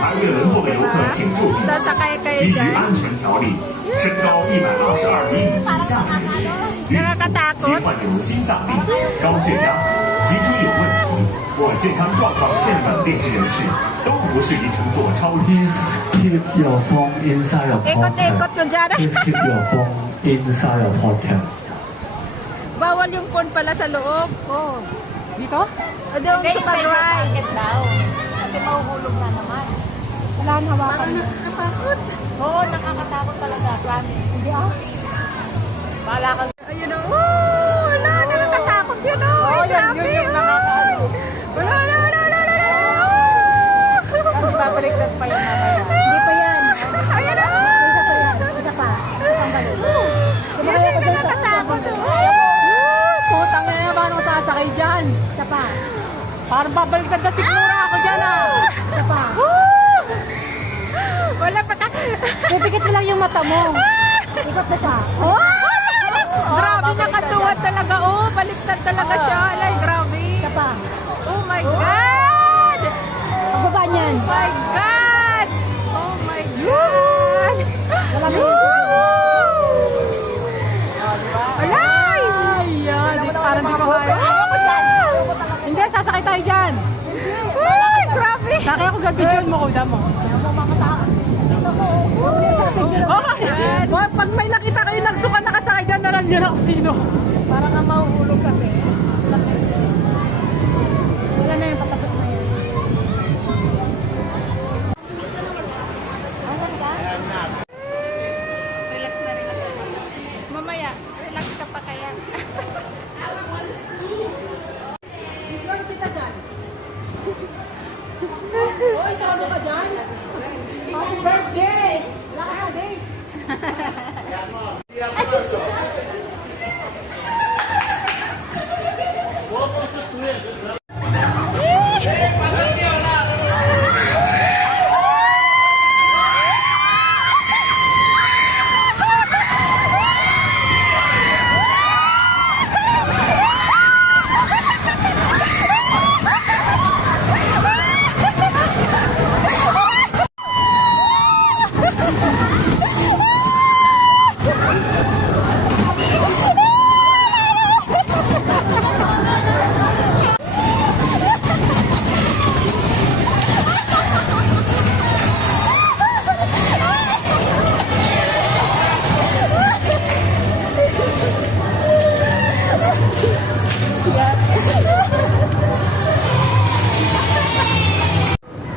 而越伦坐的游客请注意，基于安全条例，身高122厘米以下的人士，孕妇、疾患有心脏病、高血压、脊椎有问题或健康状况欠稳定之人士，都不适宜乘坐超级。 Keep your phone inside your pocket. Please keep your phone inside your pocket. Bawal yung phone pala sa loob. Oh. Dito? O doon sa pag-ride. daw. Kasi mahuhulog na naman. Wala nang hawakan. Nakakatakot. Oo, nakakatakot talaga. Promise. Hindi ah. Bahala ka. Ayun o. Oh, wala. Nakakatakot yun o. Oo, yun yung nakakaano. Wala. Kasi babaliktad pa yun mamaya. Hindi pa yan. Ayun o. Isa pa yan. Isa pa. Isang balik. Yun yung nakakatakot o. Putang na naman ako sasakay dyan. Isa pa. Parang babaliktad na siguro ako dyan ah. Isa pa. Wala pa ka. Pipikit lang yung mata mo. Ikot na siya. Grabe nakatuwa talaga. Oh, baliktad talaga siya. Alay, grabe. Isa pa. Oh my God! Pagbaba niyan. Oh my God! Oh my God! Wala mo Alay! Ayan, parang di ko kaya. Hindi, sasakay tayo dyan. Ay, grabe! Sakay ako dyan, video mo, kuda mo. Okay. Pag may nakita kayo nagsuka nakasakay dyan, nalang yun ako sino. Parang ka mahuhulog kasi. Wala na yung patapos na yun. Relax na, relax. Mamaya, relax ka pa kaya. Hoy, sabo ka dyan? Happy birthday! Laka, Dave!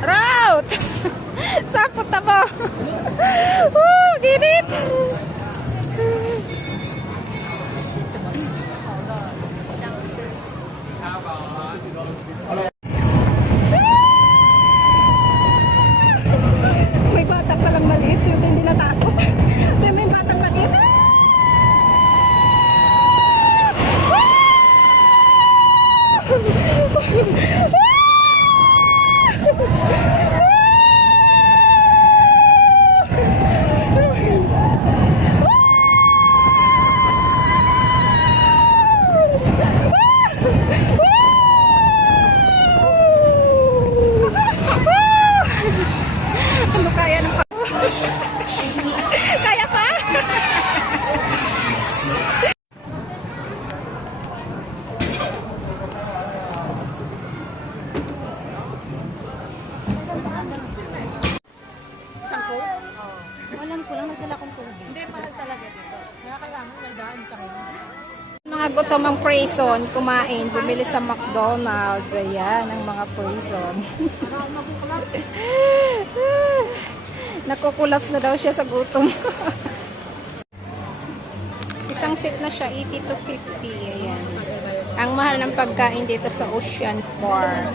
Route! Sapot na po! Woo! Ginit! May batang palang maliit. Yung hindi natakot. May batang maliit. Ano kaya ng kaya pa? Alam ko lang, nagdala kong tubig. Hindi, mahal talaga dito. Kaya kailangan may daan tsaka Mga gutom ang prison, kumain, bumili sa McDonald's. Ayan, ang mga prison. Nakukulaps na daw siya sa gutom. Isang set na siya, 80 to 50. Ayan. Ang mahal ng pagkain dito sa Ocean Park.